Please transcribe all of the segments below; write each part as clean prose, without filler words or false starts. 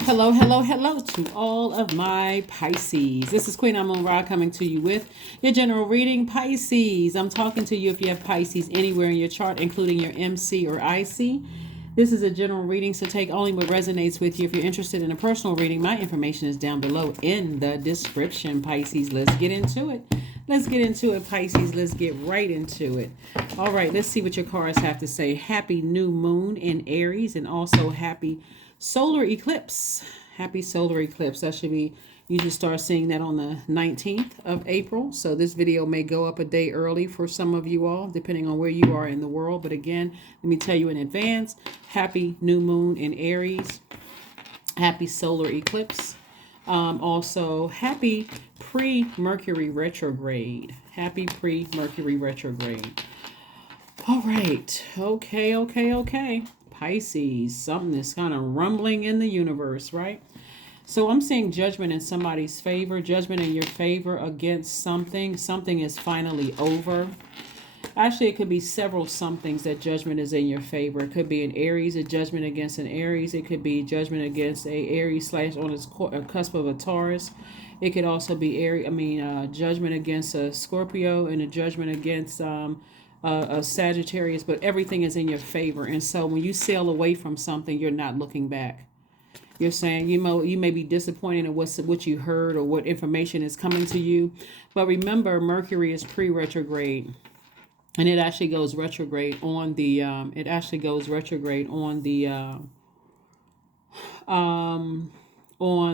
Hello, hello, hello to all of my Pisces. This is Queen Amun Ra coming to you with your general reading, Pisces. I'm talking to you if you have Pisces anywhere in your chart, including your MC or IC. This is a general reading, so take only what resonates with you. If you're interested in a personal reading, my information is down below in the description, Pisces. Let's get into it. Let's get into it, Pisces. Let's get right into it. All right, let's see what your cards have to say. Happy new moon in Aries, and also happy solar eclipse. Happy solar eclipse. That should be, you should start seeing that on the 19th of April. So this video may go up a day early for some of you all, depending on where you are in the world. But again, let me tell you in advance, happy new moon in Aries. Happy solar eclipse. Also, happy pre-Mercury retrograde. Happy pre-Mercury retrograde. All right. Okay. Pisces, something is kind of rumbling in the universe, right? So I'm seeing judgment in somebody's favor, judgment in your favor against something. Something is finally over. Actually, it could be several somethings that judgment is in your favor. It could be an Aries, a judgment against an Aries. It could be judgment against a Aries slash on its cusp of a Taurus. It could also be judgment against a Scorpio and a judgment against a Sagittarius. But everything is in your favor, and so when you sail away from something, you're not looking back. You're saying you may be disappointed in what you heard or what information is coming to you, but remember, Mercury is pre-retrograde. And it actually goes retrograde on the on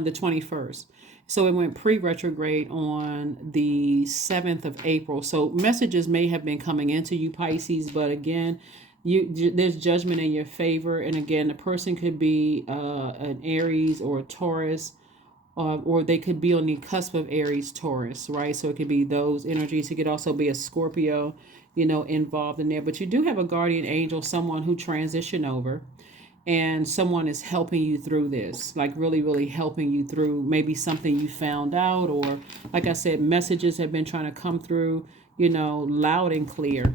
the 21st. So it went pre-retrograde on the 7th of April. So messages may have been coming into you, Pisces, but again, there's judgment in your favor. And again, the person could be an Aries or a Taurus, or they could be on the cusp of Aries, Taurus, right? So it could be those energies. It could also be a Scorpio, involved in there. But you do have a guardian angel, someone who transitioned over, and someone is helping you through this, like really, really helping you through maybe something you found out, or like I said, messages have been trying to come through, loud and clear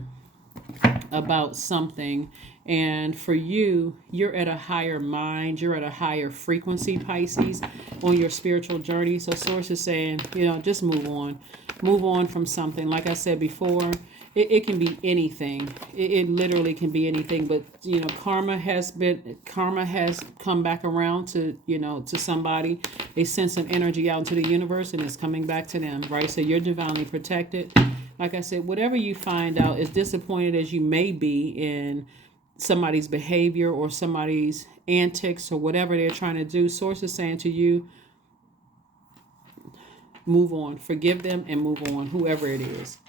about something. And for you, you're at a higher mind, you're at a higher frequency, Pisces, on your spiritual journey. So source is saying, just move on from something. Like I said before, it can be anything. It literally can be anything. But karma has come back around to to somebody. They send some energy out into the universe, and it's coming back to them, right? So you're divinely protected. Like I said, whatever you find out, as disappointed as you may be in somebody's behavior or somebody's antics or whatever they're trying to do, source is saying to you, move on, forgive them, and move on, whoever it is.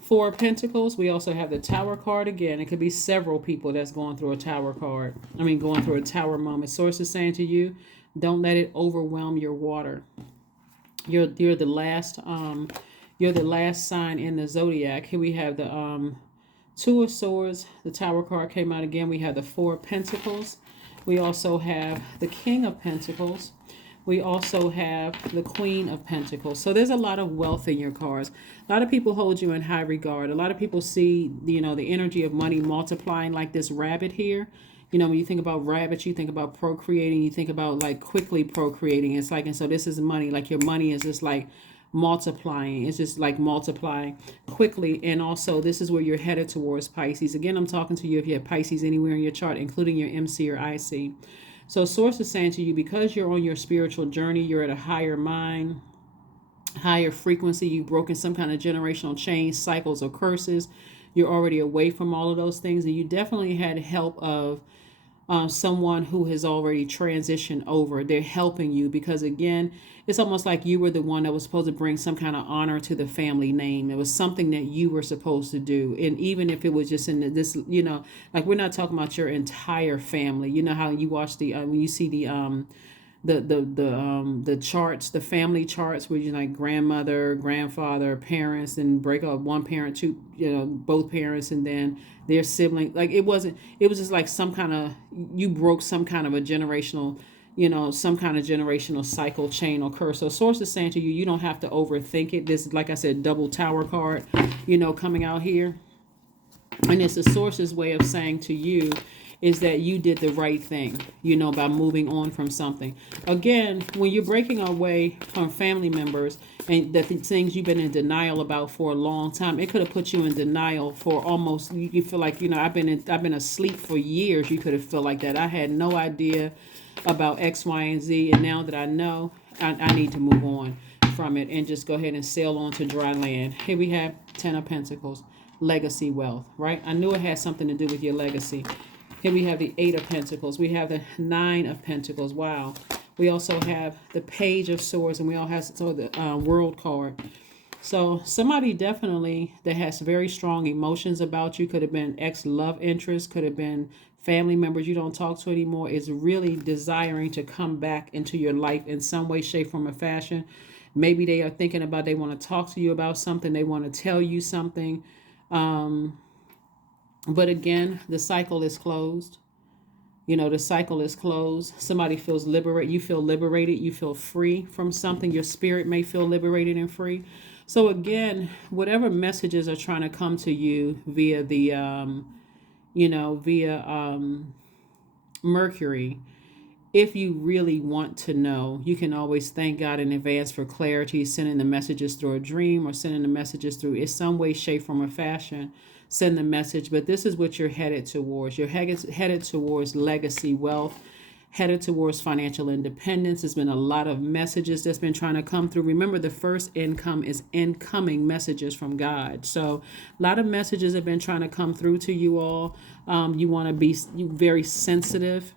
Four of Pentacles. We also have the Tower card again. It could be several people that's going through a Tower card. Going through a Tower moment. Source is saying to you, don't let it overwhelm your water. You're the last sign in the Zodiac. Here we have the Two of Swords. The Tower card came out again. We have the Four of Pentacles. We also have the King of Pentacles. We also have the Queen of Pentacles. So there's a lot of wealth in your cards. A lot of people hold you in high regard. A lot of people see, the energy of money multiplying, like this rabbit here. When you think about rabbits, you think about procreating. You think about like quickly procreating. It's like, and so this is money. Like your money is just like multiplying. It's just like multiplying quickly. And also this is where you're headed towards, Pisces. Again, I'm talking to you if you have Pisces anywhere in your chart, including your MC or IC. So source is saying to you, because you're on your spiritual journey, you're at a higher mind, higher frequency, you've broken some kind of generational chain, cycles, or curses. You're already away from all of those things, and you definitely had help of someone who has already transitioned over. They're helping you because, again, it's almost like you were the one that was supposed to bring some kind of honor to the family name. It was something that you were supposed to do. And even if it was just in this, like we're not talking about your entire family. You know how you watch when you see the charts, the family charts, where you like grandmother, grandfather, parents, and break up one parent, two, both parents, and then their sibling. Like it was just like you broke some kind of a generational, some kind of generational cycle, chain, or curse. So source is saying to you, you don't have to overthink it. This, like I said, double Tower card, coming out here. And it's the source's way of saying to you, is that you did the right thing, by moving on from something. Again, when you're breaking away from family members and the things you've been in denial about for a long time, it could have put you in denial for almost, you feel like, I've been asleep for years. You could have felt like that. I had no idea about X, Y, and Z. And now that I know, I need to move on from it and just go ahead and sail on to dry land. Here we have 10 of Pentacles, legacy wealth, right? I knew it had something to do with your legacy. Here we have the 8 of Pentacles. We have the 9 of Pentacles. Wow. We also have the Page of Swords, and we all have the World card. So somebody definitely that has very strong emotions about you, could have been ex-love interest, could have been family members you don't talk to anymore, is really desiring to come back into your life in some way, shape, form, or fashion. Maybe they are thinking about, they want to talk to you about something. They want to tell you something. But again, the cycle is closed. The cycle is closed. Somebody feels liberated. You feel liberated. You feel free from something. Your spirit may feel liberated and free. So again, whatever messages are trying to come to you via the, Mercury, if you really want to know, you can always thank God in advance for clarity, sending the messages through a dream or sending the messages through in some way, shape, form, or fashion. Send the message. But this is what you're headed towards. You're headed towards legacy wealth, headed towards financial independence. There's been a lot of messages that's been trying to come through. Remember, the first income is incoming messages from God. So a lot of messages have been trying to come through to you all. You want to be very sensitive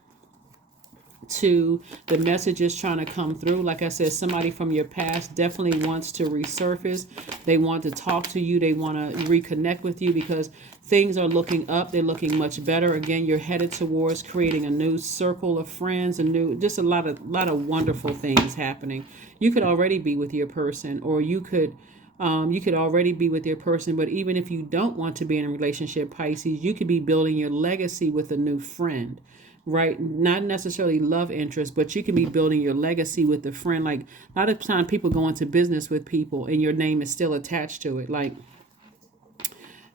to the messages trying to come through. Like I said, somebody from your past definitely wants to resurface. They want to talk to you. They want to reconnect with you because things are looking up. They're looking much better. Again, you're headed towards creating a new circle of friends, just a lot of wonderful things happening. You could already be with your person, or you could already be with your person. But even if you don't want to be in a relationship, Pisces, you could be building your legacy with a new friend. Right? Not necessarily love interest, but you can be building your legacy with a friend. Like a lot of time people go into business with people and your name is still attached to it. Like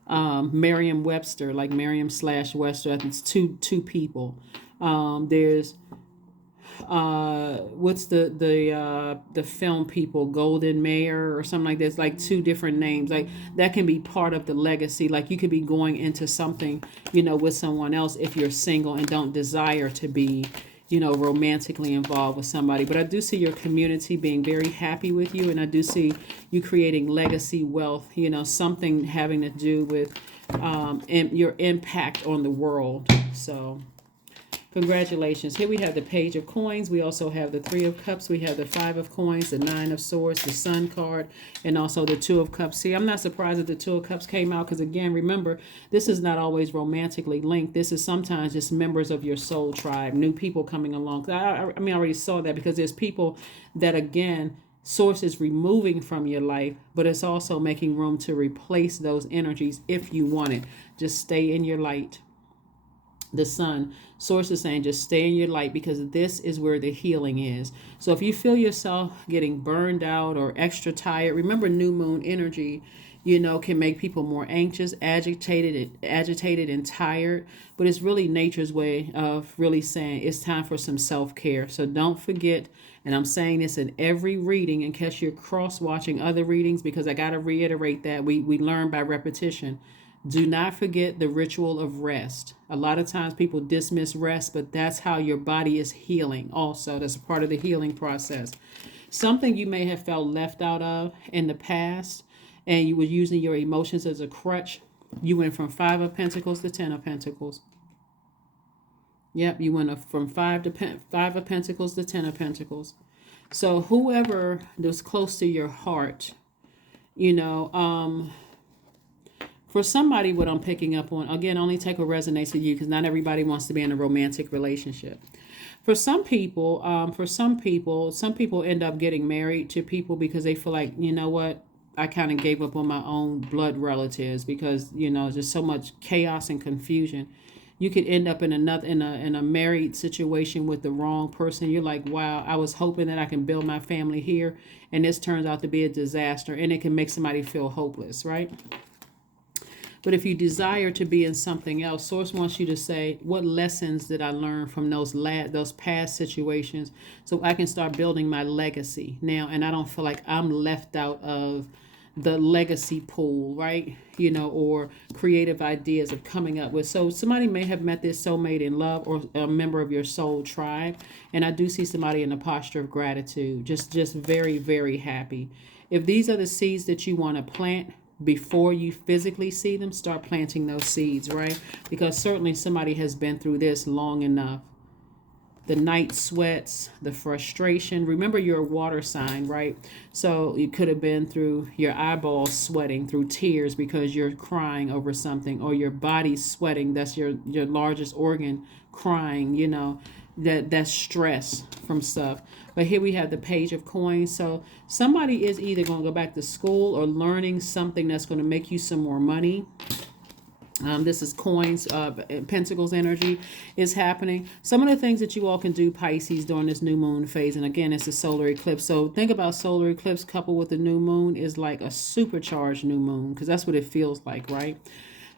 Merriam-Webster, like Merriam/Webster. I think it's two people. There's what's the film people, Golden Mayer or something like this, like 2 different names. Like that can be part of the legacy. Like you could be going into something, with someone else if you're single and don't desire to be, romantically involved with somebody. But I do see your community being very happy with you, and I do see you creating legacy wealth, something having to do with your impact on the world. So congratulations. Here we have the Page of Coins. We also have the 3 of Cups. We have the 5 of Coins, the 9 of Swords, the Sun card, and also the 2 of Cups. See, I'm not surprised that the 2 of Cups came out because, again, remember, this is not always romantically linked. This is sometimes just members of your soul tribe, new people coming along. I already saw that because there's people that, again, Source is removing from your life, but it's also making room to replace those energies if you want it. Just stay in your light. The Sun, Source is saying just stay in your light because this is where the healing is. So if you feel yourself getting burned out or extra tired, remember new moon energy, can make people more anxious, agitated and tired. But it's really nature's way of really saying it's time for some self-care. So don't forget, and I'm saying this in every reading in case you're cross-watching other readings, because I got to reiterate that we learn by repetition. Do not forget the ritual of rest. A lot of times people dismiss rest, but that's how your body is healing also. That's a part of the healing process. Something you may have felt left out of in the past, and you were using your emotions as a crutch. You went from 5 of Pentacles to 10 of Pentacles. Yep, you went from 5 of Pentacles to 10 of Pentacles. So whoever was close to your heart, for somebody, what I'm picking up on, again, only take what resonates with you because not everybody wants to be in a romantic relationship. For some people, some people end up getting married to people because they feel like, what, I kind of gave up on my own blood relatives because, there's so much chaos and confusion. You could end up in a married situation with the wrong person. You're like, wow, I was hoping that I can build my family here, and this turns out to be a disaster, and it can make somebody feel hopeless, right? But if you desire to be in something else, Source wants you to say, what lessons did I learn from those past situations, so I can start building my legacy now, and I don't feel like I'm left out of the legacy pool, right? Or creative ideas of coming up with. So somebody may have met their soulmate in love, or a member of your soul tribe. And I do see somebody in a posture of gratitude, just very, very happy. If these are the seeds that you want to plant before you physically see them, start planting those seeds, right? Because certainly somebody has been through this long enough. The night sweats, the frustration. Remember, you're a water sign, right? So it could have been through your eyeballs sweating, through tears because you're crying over something, or your body sweating. That's your largest organ crying, that's stress from stuff. But here we have the Page of Coins. So somebody is either going to go back to school or learning something that's going to make you some more money. This is coins, pentacles energy is happening. Some of the things that you all can do, Pisces, during this new moon phase, and again, it's a solar eclipse. So think about solar eclipse coupled with the new moon is like a supercharged new moon, because that's what it feels like, right?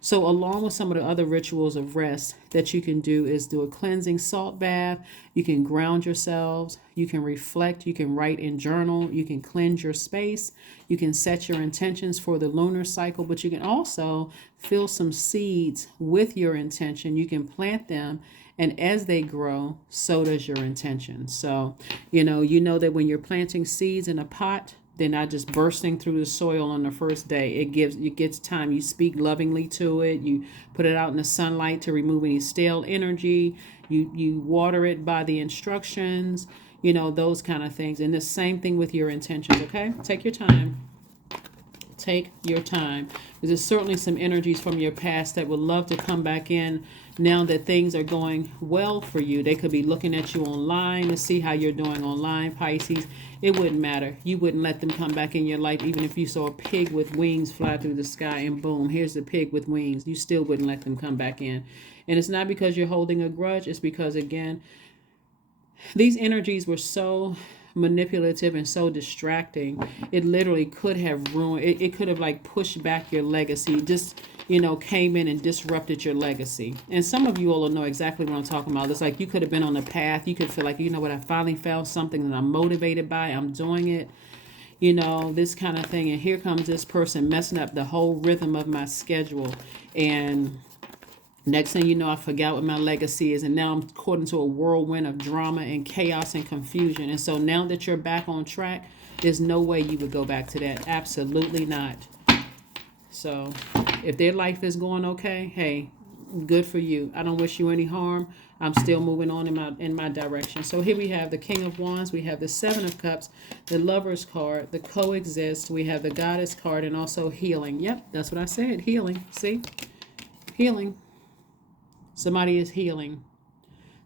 So along with some of the other rituals of rest that you can do is do a cleansing salt bath. You can ground yourselves. You can reflect. You can write and journal. You can cleanse your space. You can set your intentions for the lunar cycle, but you can also fill some seeds with your intention. You can plant them, and as they grow, so does your intention. So, you know that when you're planting seeds in a pot, they're not just bursting through the soil on the first day. It gets time. You speak lovingly to it. You put it out in the sunlight to remove any stale energy. You water it by the instructions, those kind of things. And the same thing with your intentions, okay? Take your time. Take your time. There's certainly some energies from your past that would love to come back in now that things are going well for you. They could be looking at you online to see how you're doing online, Pisces. It wouldn't matter. You wouldn't let them come back in your life, even if you saw a pig with wings fly through the sky and boom, here's the pig with wings. You still wouldn't let them come back in. And it's not because you're holding a grudge. It's because, again, these energies were so manipulative and so distracting. It literally could have ruined it. Could have like pushed back your legacy, just came in and disrupted your legacy. And some of you all will know exactly what I'm talking about. It's like you could have been on a path. You could feel like, what, I finally found something that I'm motivated by. I'm doing it, this kind of thing. And here comes this person messing up the whole rhythm of my schedule. And next thing you know, I forgot what my legacy is, and now I'm caught into a whirlwind of drama and chaos and confusion. And so now that you're back on track, there's no way you would go back to that. Absolutely not. So if their life is going okay, hey, good for you. I don't wish you any harm. I'm still moving on in my direction. So here we have the King of Wands. We have the Seven of Cups, the Lover's card, the Coexist. We have the Goddess card, and also healing. Yep, that's what I said. Healing. See? Healing. Somebody is healing.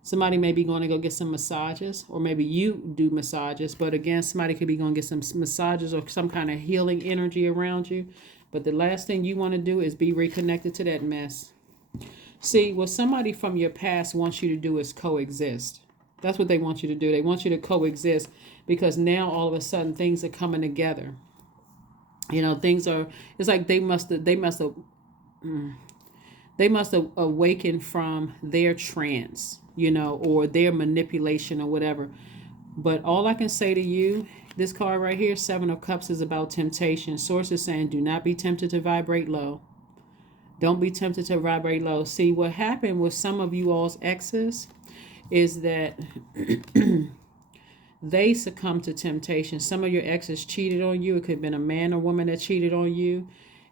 Somebody may be going to go get some massages, or maybe you do massages. But again, somebody could be going to get some massages or some kind of healing energy around you. But the last thing you want to do is be reconnected to that mess. See, what somebody from your past wants you to do is coexist. That's what they want you to do. They want you to coexist, because now all of a sudden things are coming together. It's like they must have awakened from their trance, or their manipulation or whatever. But all I can say to you, this card right here, Seven of Cups, is about temptation. Source is saying, do not be tempted to vibrate low. Don't be tempted to vibrate low. See, what happened with some of you all's exes is that they succumbed to temptation. Some of your exes cheated on you. It could have been a man or woman that cheated on you.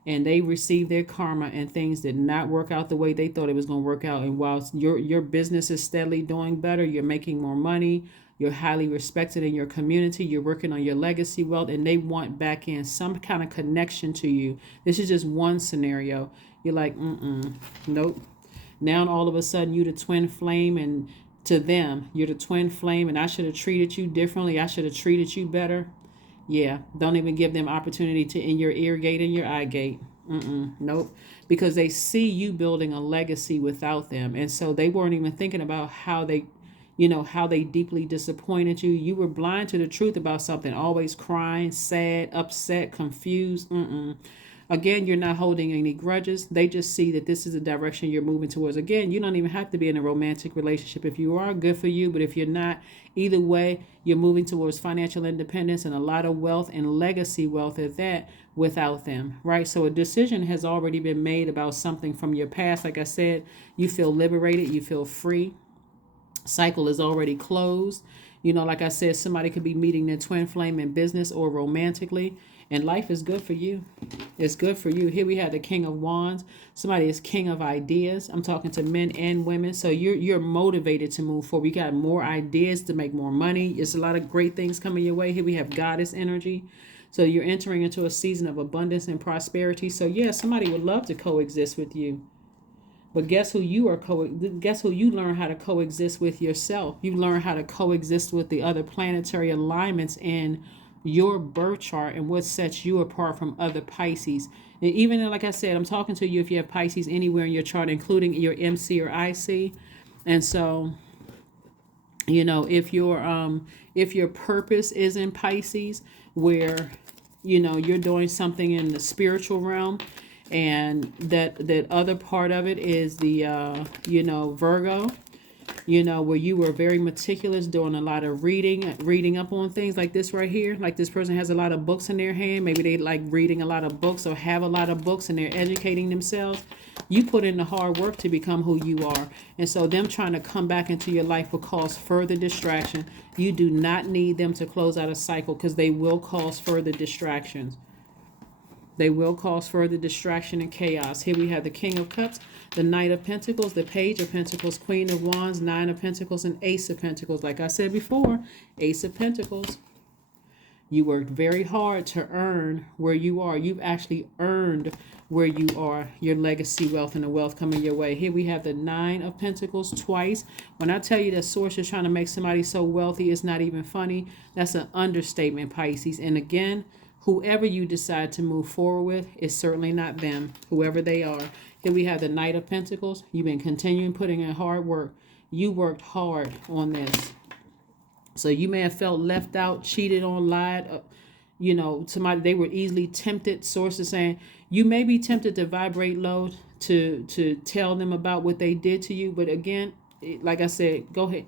And they received their karma, and things did not work out the way they thought it was going to work out. And whilst your business is steadily doing better, you're making more money, you're highly respected in your community, you're working on your legacy wealth, and they want back in some kind of connection to you. This is just one scenario. You're like, nope. Now all of a sudden you're the twin flame, and to them, you're the twin flame, and I should have treated you differently. I should have treated you better. Yeah, don't even give them opportunity to in your ear gate and your eye gate. Nope. Because they see you building a legacy without them. And so they weren't even thinking about how they deeply disappointed you. You were blind to the truth about something, always crying, sad, upset, confused. Again, you're not holding any grudges. They just see that this is the direction you're moving towards. Again, you don't even have to be in a romantic relationship. If you are, good for you. But if you're not, either way, you're moving towards financial independence and a lot of wealth and legacy wealth at that without them, right? So a decision has already been made about something from your past. Like I said, you feel liberated, you feel free. Cycle is already closed. Like I said, somebody could be meeting their twin flame in business or romantically, and life is good for you. It's good for you. Here we have the King of Wands. Somebody is king of ideas. I'm talking to men and women. So you're motivated to move forward. You got more ideas to make more money. It's a lot of great things coming your way. Here we have goddess energy. So you're entering into a season of abundance and prosperity. So yeah, somebody would love to coexist with you. But guess who you are guess who you learn how to coexist with yourself. You learn how to coexist with the other planetary alignments in your birth chart and what sets you apart from other Pisces. And even like I said, I'm talking to you if you have Pisces anywhere in your chart, including your MC or IC. And so, if your purpose is in Pisces, where you're doing something in the spiritual realm, and that other part of it is the Virgo, where you were very meticulous, doing a lot of reading up on things like this right here. Like this person has a lot of books in their hand. Maybe they like reading a lot of books or have a lot of books and they're educating themselves. You put in the hard work to become who you are. And so them trying to come back into your life will cause further distraction. You do not need them to close out a cycle, because they will cause further distractions. They will cause further distraction and chaos. Here we have the King of Cups, the Knight of Pentacles, the Page of Pentacles, Queen of Wands, Nine of Pentacles, and Ace of Pentacles. Like I said before, Ace of Pentacles. You worked very hard to earn where you are. You've actually earned where you are, your legacy wealth and the wealth coming your way. Here we have the Nine of Pentacles twice. When I tell you that source is trying to make somebody so wealthy, it's not even funny. That's an understatement, Pisces. And again, whoever you decide to move forward with is certainly not them, whoever they are. Here we have the Knight of Pentacles. You've been continuing putting in hard work. You worked hard on this. So you may have felt left out, cheated on, lied. Somebody, they were easily tempted. Sources saying you may be tempted to vibrate low to tell them about what they did to you. But again, like I said, go ahead.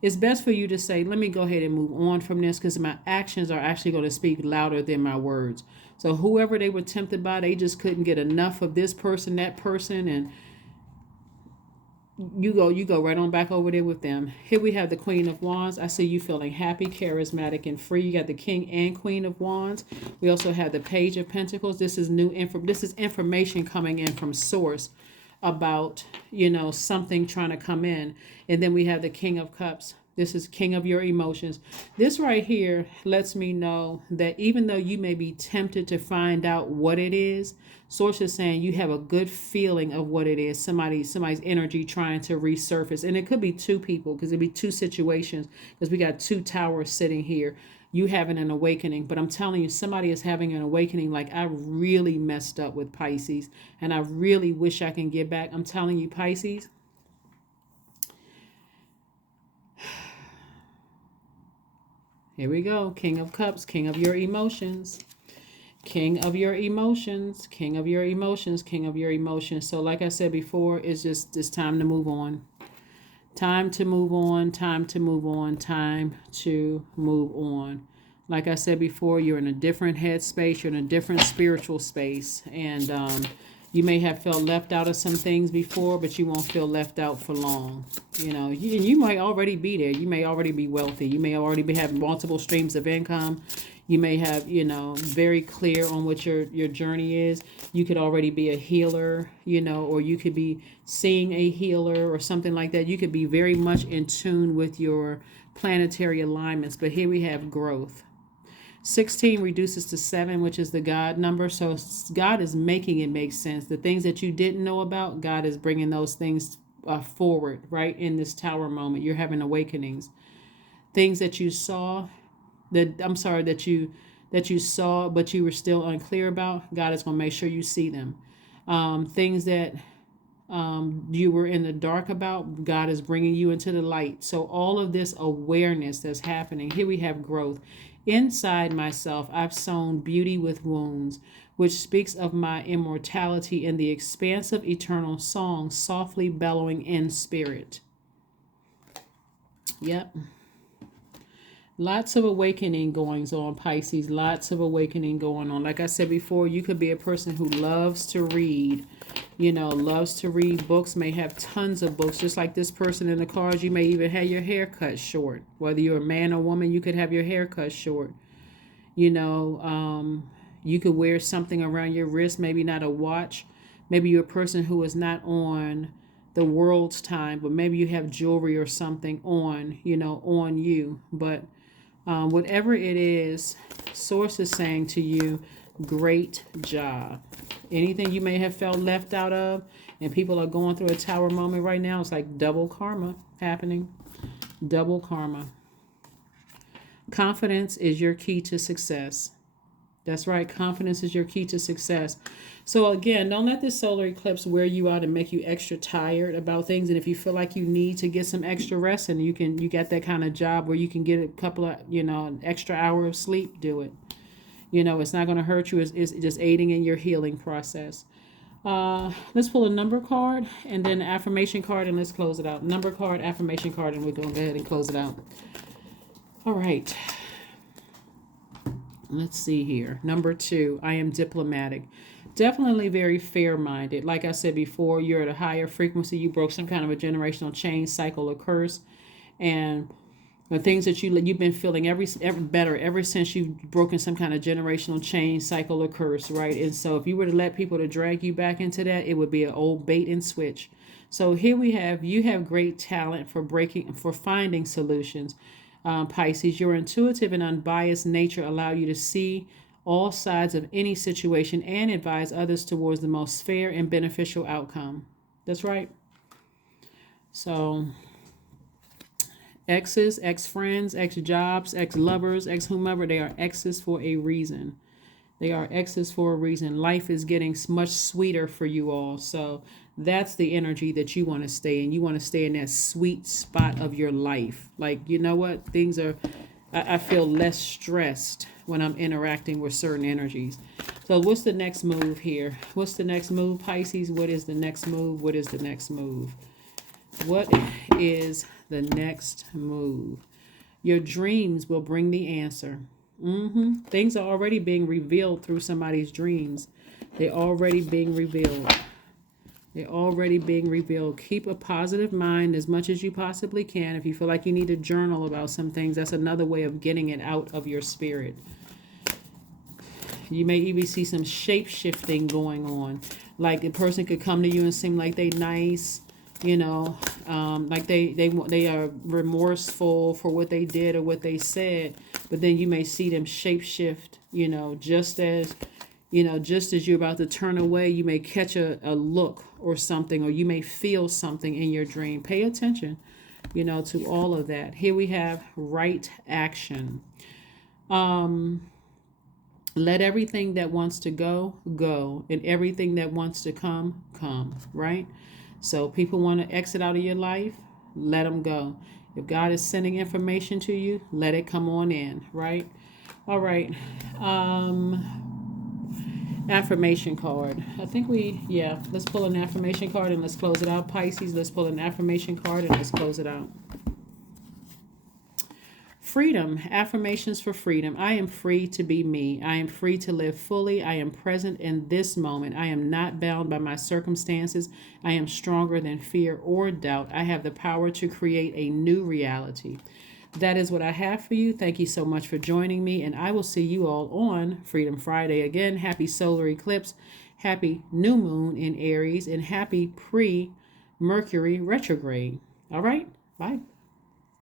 It's best for you to say, let me go ahead and move on from this, because my actions are actually going to speak louder than my words. So whoever they were tempted by, they just couldn't get enough of this person, that person, and you go right on back over there with them. Here we have the Queen of Wands. I see you feeling happy, charismatic, and free. You got the King and Queen of Wands. We also have the Page of Pentacles. This is this is information coming in from source about something trying to come in. And then we have the King of Cups. This is king of your emotions. This right here lets me know that even though you may be tempted to find out what it is, source is saying you have a good feeling of what it is. Somebody's energy trying to resurface. And it could be two people, because it'd be two situations, because we got two towers sitting here. You having an awakening, but I'm telling you, somebody is having an awakening like, I really messed up with Pisces and I really wish I can get back. I'm telling you, Pisces, here we go. King of Cups, king of your emotions. King of your emotions, king of your emotions, king of your emotions. So like I said before, it's time to move on. Time to move on, time to move on, time to move on. Like I said before, you're in a different headspace, you're in a different spiritual space. And you may have felt left out of some things before, but you won't feel left out for long. You might already be there. You may already be wealthy. You may already be having multiple streams of income. You may have, very clear on what your journey is. You could already be a healer, or you could be seeing a healer or something like that. You could be very much in tune with your planetary alignments. But here we have growth. 16 reduces to 7, which is the God number. So God is making it make sense. The things that you didn't know about, God is bringing those things forward, right? In this tower moment, you're having awakenings. Things that you saw, that you saw, but you were still unclear about, God is going to make sure you see them. Things that you were in the dark about, God is bringing you into the light. So all of this awareness that's happening, here we have growth. Inside myself, I've sown beauty with wounds, which speaks of my immortality in the expansive eternal song, softly bellowing in spirit. Yep. Lots of awakening goings on, Pisces. Lots of awakening going on. Like I said before, you could be a person who loves to read, loves to read books, may have tons of books. Just like this person in the cards, you may even have your hair cut short. Whether you're a man or woman, you could have your hair cut short. You could wear something around your wrist, maybe not a watch. Maybe you're a person who is not on the world's time, but maybe you have jewelry or something on you. But whatever it is, Source is saying to you, great job. Anything you may have felt left out of, and people are going through a tower moment right now, it's like double karma happening. Double karma. Confidence is your key to success. That's right. Confidence is your key to success. So again, don't let this solar eclipse wear you out and make you extra tired about things. And if you feel like you need to get some extra rest, and you got that kind of job where you can get a couple of, an extra hour of sleep, do it. It's not going to hurt you. It's just aiding in your healing process. Let's pull a number card and then affirmation card, and let's close it out. Number card, affirmation card, and we're going to go ahead and close it out. All right. Let's see here. Number 2, I am diplomatic. Definitely very fair-minded. Like I said before, you're at a higher frequency. You broke some kind of a generational chain, cycle, or curse. And the things that you've been feeling every better ever since you've broken some kind of generational chain, cycle, or curse, right? And so if you were to let people to drag you back into that, it would be an old bait and switch. So here you have great talent for finding solutions. Pisces, your intuitive and unbiased nature allow you to see all sides of any situation and advise others towards the most fair and beneficial outcome. That's right. So, exes, ex-friends, ex-jobs, ex-lovers, ex-whomever, they are exes for a reason. They are exes for a reason. Life is getting much sweeter for you all. So that's the energy that you want to stay in. You want to stay in that sweet spot of your life. Like, you know what? I feel less stressed when I'm interacting with certain energies. So what's the next move here? What's the next move, Pisces? What is the next move? What is the next move? What is the next move? Your dreams will bring the answer. Things are already being revealed through somebody's dreams. They're already being revealed. They're already being revealed. Keep a positive mind as much as you possibly can. If you feel like you need to journal about some things, that's another way of getting it out of your spirit. You may even see some shape-shifting going on. Like a person could come to you and seem like they nice, like they are remorseful for what they did or what they said, but then you may see them shape-shift, just as you're about to turn away, you may catch a look or something, or you may feel something in your dream. Pay attention, to all of that. Here we have right action. Let everything that wants to go, go, and everything that wants to come, come, right? So people want to exit out of your life, let them go. If God is sending information to you, let it come on in, right? All right. Affirmation card. I think let's pull an affirmation card and let's close it out. Pisces, let's pull an affirmation card and let's close it out. Freedom. Affirmations for freedom. I am free to be me. I am free to live fully. I am present in this moment. I am not bound by my circumstances. I am stronger than fear or doubt. I have the power to create a new reality. That is what I have for you. Thank you so much for joining me, and I will see you all on Freedom Friday. Again, happy solar eclipse, happy new moon in Aries, and happy pre-Mercury retrograde. All right, bye.